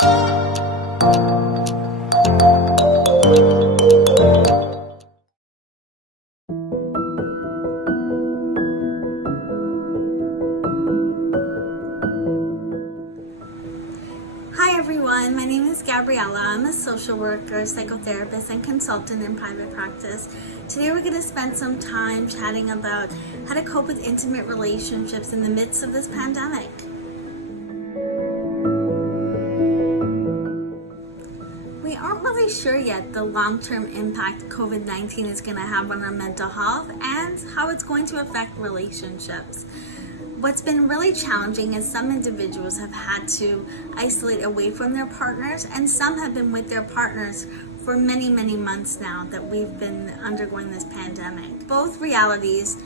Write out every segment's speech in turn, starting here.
Hi everyone, my name is Gabriella. I'm a social worker, psychotherapist, and consultant in private practice. Today we're going to spend some time chatting about how to cope with intimate relationships in the midst of this pandemic. We aren't really sure yet the long-term impact COVID-19 is going to have on our mental health and how it's going to affect relationships. What's been really challenging is some individuals have had to isolate away from their partners, and some have been with their partners for many, many months now that we've been undergoing this pandemic. Both realities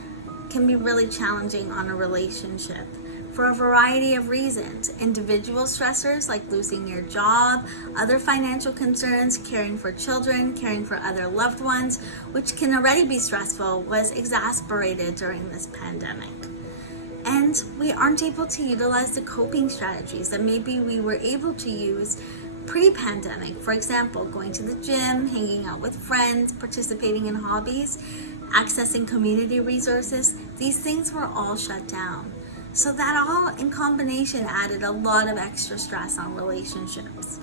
can be really challenging on a relationship for a variety of reasons. Individual stressors like losing your job, other financial concerns, caring for children, caring for other loved ones, which can already be stressful, was exacerbated during this pandemic. And we aren't able to utilize the coping strategies that maybe we were able to use pre-pandemic. For example, going to the gym, hanging out with friends, participating in hobbies, accessing community resources. These things were all shut down. So that all in combination added a lot of extra stress on relationships.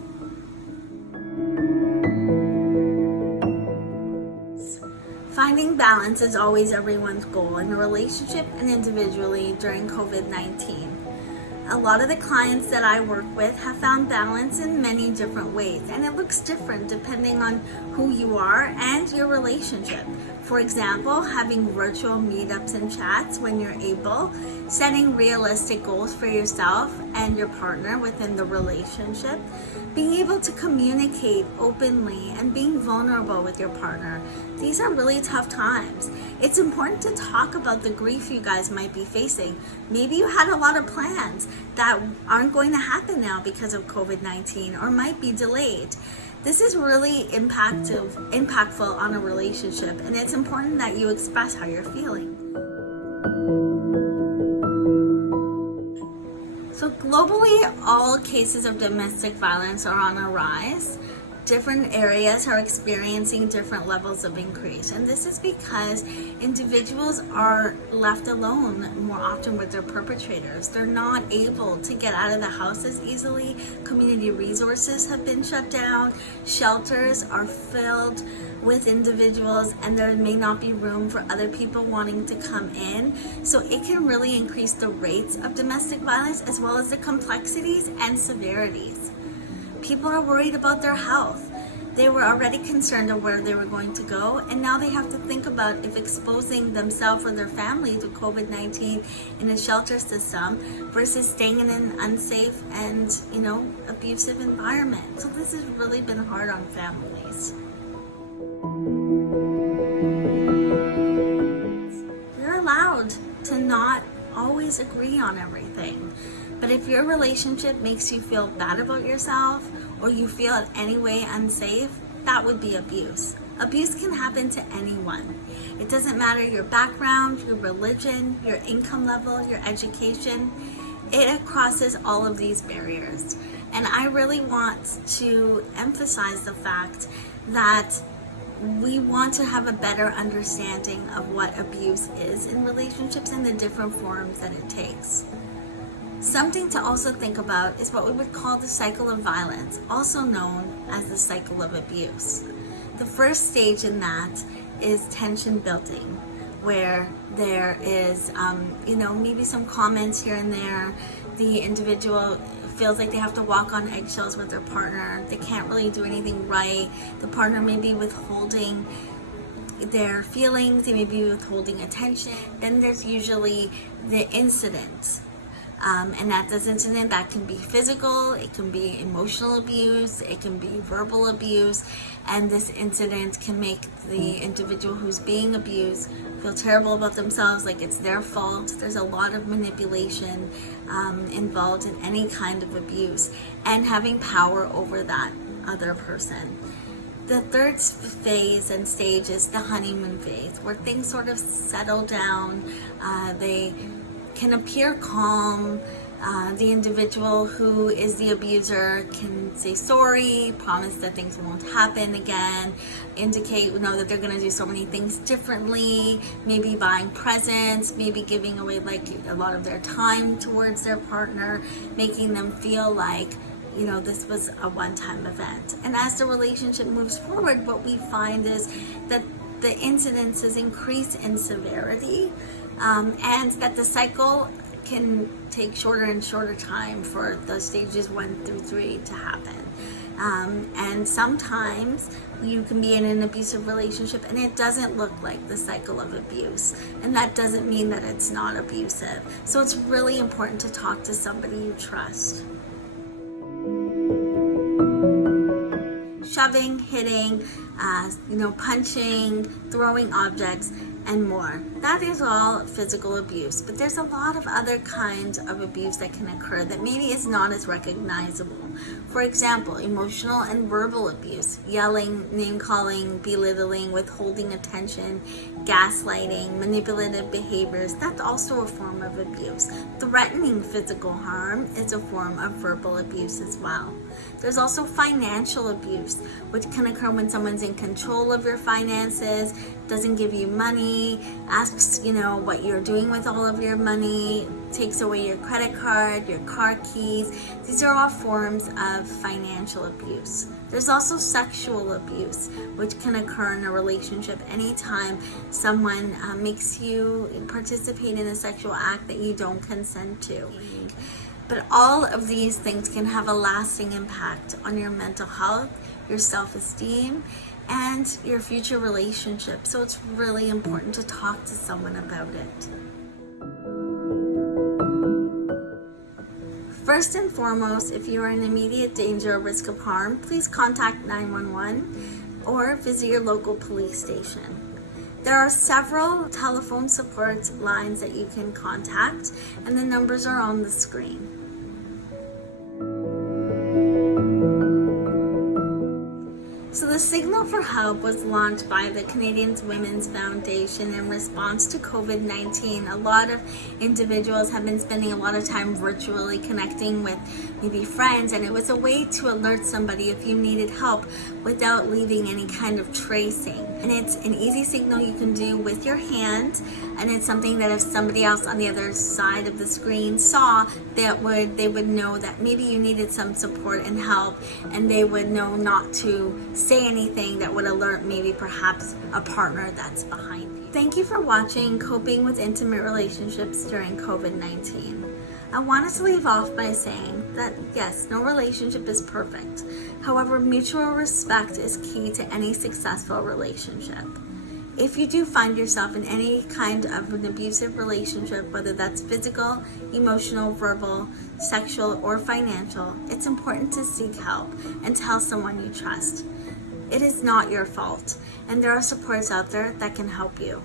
Finding balance is always everyone's goal in a relationship and individually during COVID-19. A lot of the clients that I work with have found balance in many different ways, and it looks different depending on who you are and your relationship. For example, having virtual meetups and chats when you're able, setting realistic goals for yourself and your partner within the relationship, being able to communicate openly and being vulnerable with your partner. These are really tough times. It's important to talk about the grief you guys might be facing. Maybe you had a lot of plans that aren't going to happen now because of COVID-19 or might be delayed. This is really impactful on a relationship, and it's important that you express how you're feeling. So globally, all cases of domestic violence are on a rise. Different areas are experiencing different levels of increase, and this is because individuals are left alone more often with their perpetrators. They're not able to get out of the house as easily. Community resources have been shut down. Shelters are filled with individuals, and there may not be room for other people wanting to come in. So it can really increase the rates of domestic violence as well as the complexities and severities. People are worried about their health. They were already concerned of where they were going to go, and now they have to think about if exposing themselves or their family to COVID-19 in a shelter system versus staying in an unsafe and, abusive environment. So this has really been hard on families. You're allowed to not always agree on everything. But if your relationship makes you feel bad about yourself or you feel in any way unsafe, that would be abuse. Abuse can happen to anyone. It doesn't matter your background, your religion, your income level, your education. It crosses all of these barriers. And I really want to emphasize the fact that we want to have a better understanding of what abuse is in relationships and the different forms that it takes. Something to also think about is what we would call the cycle of violence, also known as the cycle of abuse. The first stage in that is tension building, where there is, maybe some comments here and there. The individual feels like they have to walk on eggshells with their partner. They can't really do anything right. The partner may be withholding their feelings. They may be withholding attention. Then there's usually the incident. And at this incident, that can be physical, it can be emotional abuse, it can be verbal abuse, and this incident can make the individual who's being abused feel terrible about themselves, like it's their fault. There's a lot of manipulation involved in any kind of abuse, and having power over that other person. The third phase and stage is the honeymoon phase, where things sort of settle down. They can appear calm, The individual who is the abuser can say sorry, promise that things won't happen again, indicate, that they're going to do so many things differently, maybe buying presents, maybe giving away like a lot of their time towards their partner, making them feel like, this was a one-time event. And as the relationship moves forward, what we find is that the incidences increase in severity, and that the cycle can take shorter and shorter time for the stages 1 through 3 to happen. And sometimes you can be in an abusive relationship and it doesn't look like the cycle of abuse. And that doesn't mean that it's not abusive. So it's really important to talk to somebody you trust. Shoving, hitting, punching, throwing objects, and more. That is all physical abuse, but there's a lot of other kinds of abuse that can occur that maybe is not as recognizable. For example, emotional and verbal abuse, yelling, name-calling, belittling, withholding attention, gaslighting, manipulative behaviors, that's also a form of abuse. Threatening physical harm is a form of verbal abuse as well. There's also financial abuse, which can occur when someone's in control of your finances, doesn't give you money, asks, what you're doing with all of your money, takes away your credit card, your car keys. These are all forms of financial abuse. There's also sexual abuse, which can occur in a relationship anytime someone makes you participate in a sexual act that you don't consent to. But all of these things can have a lasting impact on your mental health, your self-esteem, and your future relationship. So it's really important to talk to someone about it. First and foremost, if you are in immediate danger or risk of harm, please contact 911 or visit your local police station. There are several telephone support lines that you can contact, and the numbers are on the screen. So the Signal for Help was launched by the Canadian Women's Foundation in response to COVID-19. A lot of individuals have been spending a lot of time virtually connecting with maybe friends, and it was a way to alert somebody if you needed help without leaving any kind of tracing. And it's an easy signal you can do with your hand, and it's something that if somebody else on the other side of the screen saw, they would know that maybe you needed some support and help, and they would know not to say anything that would alert maybe perhaps a partner that's behind you. Thank you for watching Coping with Intimate Relationships During COVID-19. I wanted to leave off by saying that yes, no relationship is perfect. However, mutual respect is key to any successful relationship. If you do find yourself in any kind of an abusive relationship, whether that's physical, emotional, verbal, sexual, or financial, it's important to seek help and tell someone you trust. It is not your fault, and there are supports out there that can help you.